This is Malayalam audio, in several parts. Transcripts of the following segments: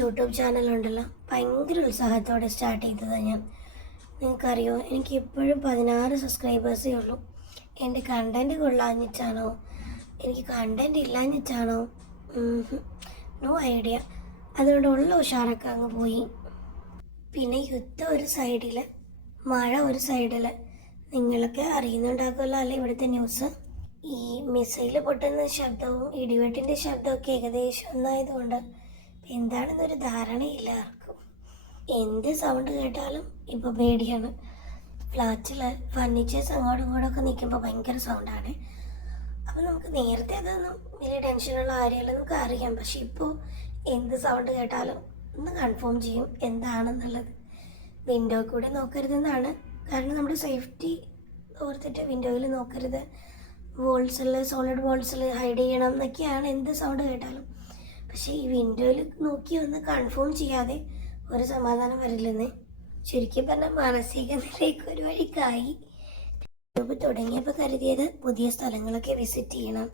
യൂട്യൂബ് ചാനലുണ്ടല്ലോ ഭയങ്കര ഉത്സാഹത്തോടെ സ്റ്റാർട്ട് ചെയ്തതാണ് ഞാൻ. നിങ്ങൾക്കറിയോ, എനിക്ക് ഇപ്പോഴും 16 സബ്സ്ക്രൈബേഴ്സേ ഉള്ളൂ. എൻ്റെ കണ്ടൻറ്റ് കൊള്ളാഞ്ഞിട്ടാണോ, എനിക്ക് കണ്ടൻറ്റ് ഇല്ലാഞ്ഞിട്ടാണോ, നോ ഐഡിയ. അതുകൊണ്ട് ഉള്ള ഉഷാറൊക്കെ അങ്ങ് പോയി. പിന്നെ യുദ്ധം ഒരു സൈഡിൽ, മഴ ഒരു സൈഡിൽ. നിങ്ങളൊക്കെ അറിയുന്നുണ്ടാകുമല്ലോ അല്ലേ ഇവിടുത്തെ ന്യൂസ്. ഈ മിസൈൽ പൊട്ടുന്ന ശബ്ദവും ഇടിവെട്ടിൻ്റെ ശബ്ദമൊക്കെ ഏകദേശം ഒന്നായതുകൊണ്ട് എന്താണെന്നൊരു ധാരണയില്ല ആർക്കും. എന്ത് സൗണ്ട് കേട്ടാലും ഇപ്പോൾ പേടിയാണ്. ഫ്ലാറ്റിൽ ഫർണിച്ചേഴ്സ് അങ്ങോട്ടും ഇങ്ങോട്ടൊക്കെ നിൽക്കുമ്പോൾ ഭയങ്കര സൗണ്ടാണ്. അപ്പോൾ നമുക്ക് നേരത്തെ അതൊന്നും വലിയ ടെൻഷനുള്ള കാര്യമല്ല, നമുക്ക് അറിയാം. പക്ഷെ ഇപ്പോൾ എന്ത് സൗണ്ട് കേട്ടാലും ഒന്ന് കൺഫേം ചെയ്യും എന്താണെന്നുള്ളത്. വിൻഡോ കൂടെ നോക്കരുതെന്നാണ്, കാരണം നമ്മുടെ സേഫ്റ്റി ഓർത്തിട്ട് വിൻഡോയിൽ നോക്കരുത്. വോൾസിൽ, സോളിഡ് വോൾസിൽ ഹൈഡ് ചെയ്യണം എന്നൊക്കെയാണ് എന്ത് സൗണ്ട് കേട്ടാലും. പക്ഷേ ഈ വിൻഡോയിൽ നോക്കി ഒന്ന് കൺഫേം ചെയ്യാതെ ഒരു സമാധാനം വരില്ലെന്ന്. ശരിക്കും പറഞ്ഞാൽ മാനസിക നിലയ്ക്ക് ഒരു വഴിക്കായി. യൂട്യൂബ് തുടങ്ങിയപ്പോൾ കരുതിയത് പുതിയ സ്ഥലങ്ങളൊക്കെ വിസിറ്റ് ചെയ്യണം,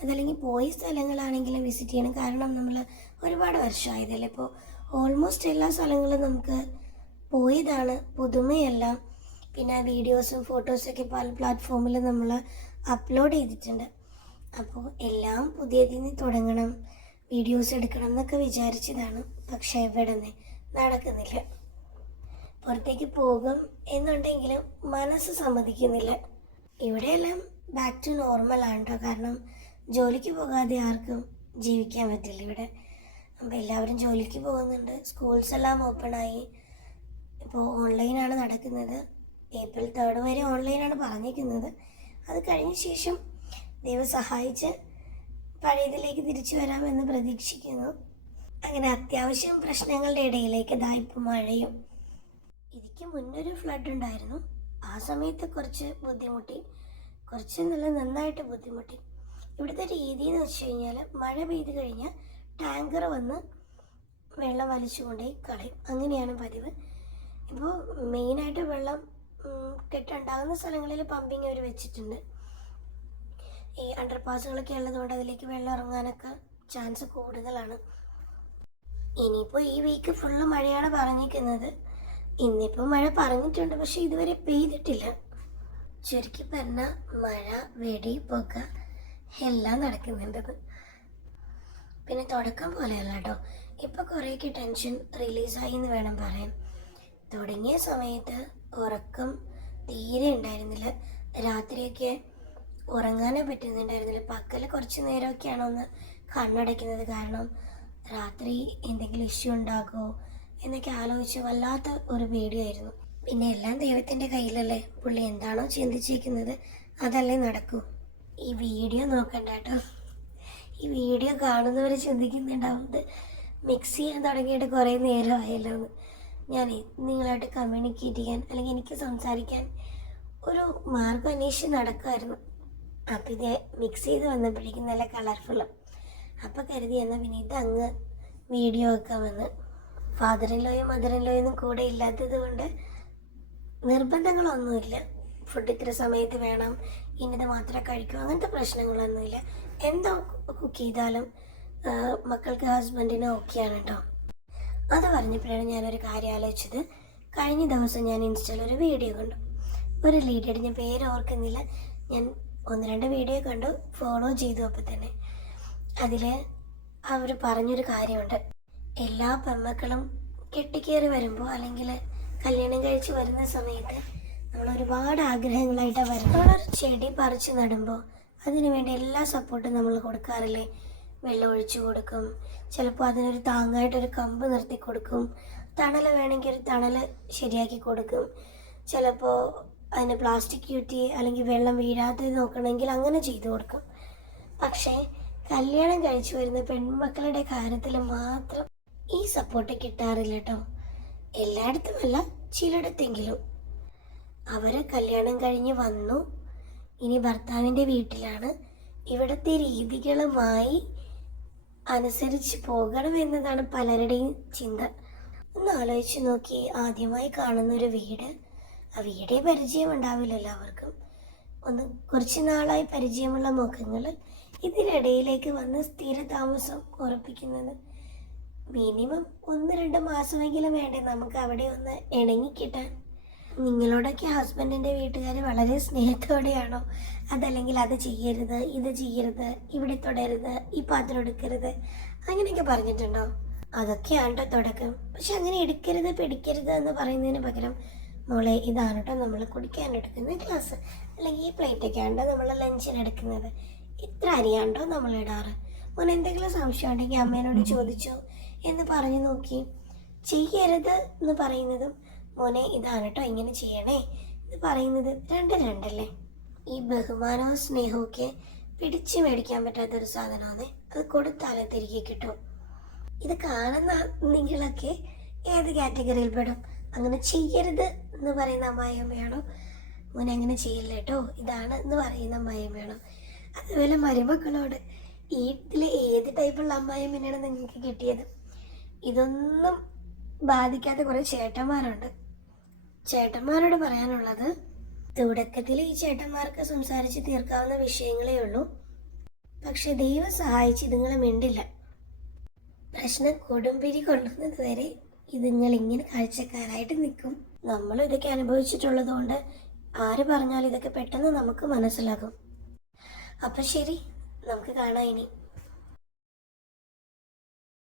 അതല്ലെങ്കിൽ പോയ സ്ഥലങ്ങളാണെങ്കിലും വിസിറ്റ് ചെയ്യണം. കാരണം നമ്മൾ ഒരുപാട് വർഷമായതല്ലേ, ഇപ്പോൾ ഓൾമോസ്റ്റ് എല്ലാ സ്ഥലങ്ങളും നമുക്ക് പോയതാണ്, പുതുമയല്ല. പിന്നെ വീഡിയോസും ഫോട്ടോസൊക്കെ പല പ്ലാറ്റ്ഫോമിൽ നമ്മൾ അപ്ലോഡ് ചെയ്തിട്ടുണ്ട്. അപ്പോൾ എല്ലാം പുതിയതിൽ നിന്ന് തുടങ്ങണം, വീഡിയോസ് എടുക്കണം എന്നൊക്കെ വിചാരിച്ചതാണ്. പക്ഷേ എവിടെ നിന്ന് നടക്കുന്നില്ല. പുറത്തേക്ക് പോകും എന്നുണ്ടെങ്കിലും മനസ്സ് സമ്മതിക്കുന്നില്ല. ഇവിടെയെല്ലാം ബാക്ക് ടു നോർമലാണ് കേട്ടോ. കാരണം ജോലിക്ക് പോകാതെ ആർക്കും ജീവിക്കാൻ പറ്റില്ല ഇവിടെ. അപ്പോൾ എല്ലാവരും ജോലിക്ക് പോകുന്നുണ്ട്. സ്കൂൾസ് എല്ലാം ഓപ്പണായി. ഇപ്പോൾ ഓൺലൈനാണ് നടക്കുന്നത്. ഏപ്രിൽ 3 വരെ ഓൺലൈനാണ് പറഞ്ഞിരിക്കുന്നത്. അത് കഴിഞ്ഞ ശേഷം ദൈവം സഹായിച്ച് പഴയതിലേക്ക് തിരിച്ചു വരാമെന്ന് പ്രതീക്ഷിക്കുന്നു. അങ്ങനെ അത്യാവശ്യം പ്രശ്നങ്ങളുടെ ഇടയിലേക്ക് ഇപ്പം മഴയും. ഇതിക്ക് മുന്നൊരു ഫ്ലഡ് ഉണ്ടായിരുന്നു. ആ സമയത്ത് കുറച്ച് ബുദ്ധിമുട്ടി, കുറച്ച് നന്നായിട്ട് ബുദ്ധിമുട്ടി. ഇവിടുത്തെ രീതി എന്ന് വെച്ച് കഴിഞ്ഞാൽ മഴ പെയ്ത് കഴിഞ്ഞാൽ ടാങ്കർ വന്ന് വെള്ളം വലിച്ചുകൊണ്ടേ കളയും. അങ്ങനെയാണ് പതിവ്. ഇപ്പോൾ മെയിനായിട്ട് വെള്ളം കെട്ടുണ്ടാകുന്ന സ്ഥലങ്ങളിൽ പമ്പിങ് അവർ വെച്ചിട്ടുണ്ട്. ഈ അണ്ടർ പാസുകളൊക്കെ ഉള്ളതുകൊണ്ട് അതിലേക്ക് വെള്ളം ഇറങ്ങാനൊക്കെ ചാൻസ് കൂടുതലാണ്. ഇനിയിപ്പോൾ ഈ വീക്ക് ഫുള്ള് മഴയാണ് പറഞ്ഞിരിക്കുന്നത്. ഇന്നിപ്പോൾ മഴ പറഞ്ഞിട്ടുണ്ട്, പക്ഷെ ഇതുവരെ പെയ്തിട്ടില്ല. ചുരുക്കി പറഞ്ഞാൽ മഴ, വെടി, പുക എല്ലാം നടക്കുന്നുണ്ടത്. പിന്നെ തുടക്കം പോലെയല്ല കേട്ടോ. ഇപ്പോൾ കുറേയൊക്കെ ടെൻഷൻ റിലീസായി എന്ന് വേണം പറയാൻ. തുടങ്ങിയ സമയത്ത് ഉറക്കം തീരെ ഉണ്ടായിരുന്നില്ല. രാത്രിയൊക്കെ ഉറങ്ങാനേ പറ്റുന്നുണ്ടായിരുന്നില്ല. പകൽ കുറച്ച് നേരമൊക്കെയാണ് ഒന്ന് കണ്ണടയ്ക്കുന്നത്. കാരണം രാത്രി എന്തെങ്കിലും ഇഷ്യൂ ഉണ്ടാകുമോ എന്നൊക്കെ ആലോചിച്ച് വല്ലാത്ത ഒരു പേടിയായിരുന്നു. പിന്നെ എല്ലാം ദൈവത്തിൻ്റെ കയ്യിലല്ലേ, പുള്ളി എന്താണോ ചിന്തിച്ചിരിക്കുന്നത് അതല്ലേ നടക്കൂ. ഈ വീഡിയോ നോക്കണ്ട കേട്ടോ. ഈ വീഡിയോ കാണുന്നവർ ചിന്തിക്കുന്നുണ്ടാവുന്നത് മിക്സ് ചെയ്യാൻ തുടങ്ങിയിട്ട് കുറേ നേരമായല്ലോ എന്ന്. ഞാൻ നിങ്ങളായിട്ട് കമ്മ്യൂണിക്കേറ്റ് ചെയ്യാൻ അല്ലെങ്കിൽ എനിക്ക് സംസാരിക്കാൻ ഒരു മാർഗം അന്വേഷിച്ച് നടക്കുമായിരുന്നു. അപ്പം ഇത് മിക്സ് ചെയ്ത് വന്നപ്പോഴേക്കും നല്ല കളർഫുള്ളും. അപ്പം കരുതി എന്നാൽ പിന്നെ ഇതങ്ങ് വീഡിയോ വെക്കാമെന്ന്. ഫാദറിൻലോയും മദറിൻലോയൊന്നും കൂടെ ഇല്ലാത്തത് കൊണ്ട് നിർബന്ധങ്ങളൊന്നുമില്ല. ഫുഡ് ഇത്ര സമയത്ത് വേണം, ഇന്നത് മാത്രമേ കഴിക്കൂ, അങ്ങനത്തെ പ്രശ്നങ്ങളൊന്നുമില്ല. എന്തോ കുക്ക് ചെയ്താലും മക്കൾക്ക് ഹസ്ബൻഡിനും ഓക്കെയാണ് കേട്ടോ. അത് പറഞ്ഞപ്പോഴാണ് ഞാനൊരു കാര്യം ആലോചിച്ചത്. കഴിഞ്ഞ ദിവസം ഞാൻ ഇൻസ്റ്റയിൽ ഒരു വീഡിയോ കണ്ടു. ഒരു ലീഡർ, ഞാൻ പേര് ഓർക്കുന്നില്ല, ഞാൻ 1-2 വീഡിയോ കണ്ടു, ഫോളോ ചെയ്തു. അപ്പോൾ തന്നെ അതിൽ അവർ പറഞ്ഞൊരു കാര്യമുണ്ട്. എല്ലാ പെൺമക്കളും കെട്ടിക്കേറി വരുമ്പോൾ അല്ലെങ്കിൽ കല്യാണം കഴിച്ച് വരുന്ന സമയത്ത് നമ്മൾ ഒരുപാട് ആഗ്രഹങ്ങളായിട്ടാണ് വരുന്നത്. നമ്മളൊരു ചെടി പറിച്ച് നടുമ്പോൾ അതിനു വേണ്ടി എല്ലാ സപ്പോർട്ടും നമ്മൾ കൊടുക്കാറില്ലേ? വെള്ളം ഒഴിച്ചു കൊടുക്കും, ചിലപ്പോൾ അതിനൊരു താങ്ങായിട്ടൊരു കമ്പ് നിർത്തി കൊടുക്കും, തണൽ വേണമെങ്കിൽ ഒരു തണൽ ശരിയാക്കി കൊടുക്കും, ചിലപ്പോൾ അതിന് പ്ലാസ്റ്റിക് ക്യൂറ്റി അല്ലെങ്കിൽ വെള്ളം വീഴാതെ നോക്കണമെങ്കിൽ അങ്ങനെ ചെയ്തു കൊടുക്കും. പക്ഷേ കല്യാണം കഴിച്ചു വരുന്ന പെൺമക്കളുടെ കാര്യത്തിൽ മാത്രം ഈ സപ്പോർട്ട് കിട്ടാറില്ല കേട്ടോ. എല്ലായിടത്തുമല്ല, ചിലയിടത്തെങ്കിലും. അവർ കല്യാണം കഴിഞ്ഞ് വന്നു, ഇനി ഭർത്താവിൻ്റെ വീട്ടിലാണ്, ഇവിടുത്തെ രീതികളുമായി അനുസരിച്ച് പോകണം എന്നതാണ് പലരുടെയും ചിന്ത. ഒന്ന് ആലോചിച്ച് നോക്കി, ആദ്യമായി കാണുന്നൊരു വീട്, ആ വീടേ പരിചയം ഉണ്ടാവില്ലല്ലോ അവർക്കും. ഒന്ന് കുറച്ച് നാളായി പരിചയമുള്ള മുഖങ്ങൾ ഇതിനിടയിലേക്ക് വന്ന് സ്ഥിര താമസം ഉറപ്പിക്കുന്നത് മിനിമം 1-2 മാസമെങ്കിലും വേണ്ടേ നമുക്ക് അവിടെ ഒന്ന് ഇണങ്ങിക്കിട്ടാൻ. നിങ്ങളോടൊക്കെ ഹസ്ബൻഡിൻ്റെ വീട്ടുകാർ വളരെ സ്നേഹത്തോടെയാണോ, അതല്ലെങ്കിൽ അത് ചെയ്യരുത്, ഇത് ചെയ്യരുത്, ഇവിടെ തുടരുത്, ഈ പാത്രം എടുക്കരുത്, അങ്ങനെയൊക്കെ പറഞ്ഞിട്ടുണ്ടോ? അതൊക്കെയാണ്ടോ തുടക്കം. പക്ഷെ അങ്ങനെ എടുക്കരുത് പിടിക്കരുത് എന്ന് പറയുന്നതിന് പകരം മോളെ ഇതാണ് കേട്ടോ നമ്മൾ കുടിക്കാനെടുക്കുന്ന ഗ്ലാസ്, അല്ലെങ്കിൽ ഈ പ്ലേറ്റൊക്കെ ആണ്ടോ നമ്മൾ ലഞ്ചിനെടുക്കുന്നത്, ഇത്ര അരിയാണ്ടോ നമ്മൾ ഇടാറ്, മോനെ എന്തെങ്കിലും സംശയം ഉണ്ടെങ്കിൽ അമ്മേനോട് ചോദിച്ചോ എന്ന് പറഞ്ഞു നോക്കി. ചെയ്യരുത് എന്ന് പറയുന്നതും മോനെ ഇതാണ് കേട്ടോ ഇങ്ങനെ ചെയ്യണേ എന്ന് പറയുന്നത് രണ്ടല്ലേ? ഈ ബഹുമാനവും സ്നേഹവും ഒക്കെ പിടിച്ചു മേടിക്കാൻ പറ്റാത്തൊരു സാധനമാണ്. അത് കൊടുത്താലേ തിരികെ കിട്ടും. ഇത് കാണുന്ന നിങ്ങളൊക്കെ ഏത് കാറ്റഗറിയിൽ പെടും? അങ്ങനെ ചെയ്യരുത് എന്ന് പറയുന്ന അമ്മായിയമ്മയാണോ, മോനെ അങ്ങനെ ചെയ്യില്ല കേട്ടോ ഇതാണ് എന്ന് പറയുന്ന അമ്മായിയമ്മയാണോ? അതുപോലെ മരുമക്കളോട് ഇതിൽ ഏത് ടൈപ്പുള്ള അമ്മായിയമ്മയാണ് നിങ്ങൾക്ക് കിട്ടിയത്? ഇതൊന്നും ബാധിക്കാത്ത കുറേ ചേട്ടന്മാരുണ്ട്. ചേട്ടന്മാരോട് പറയാനുള്ളത്, തുടക്കത്തിൽ ഈ ചേട്ടന്മാർക്ക് സംസാരിച്ച് തീർക്കാവുന്ന വിഷയങ്ങളേ ഉള്ളൂ. പക്ഷെ ദൈവം സഹായിച്ച് ഇതുങ്ങളെ മിണ്ടില്ല. പ്രശ്നം കൊടുമ്പിരി കൊള്ളുന്നത് വരെ ഇതുങ്ങളിങ്ങനെ കാഴ്ചക്കാരായിട്ട് നിൽക്കും. നമ്മൾ ഇതൊക്കെ അനുഭവിച്ചിട്ടുള്ളത് കൊണ്ട് ആര് പറഞ്ഞാലും ഇതൊക്കെ പെട്ടെന്ന് നമുക്ക് മനസ്സിലാകും. അപ്പം ശരി, നമുക്ക് കാണാം ഇനി.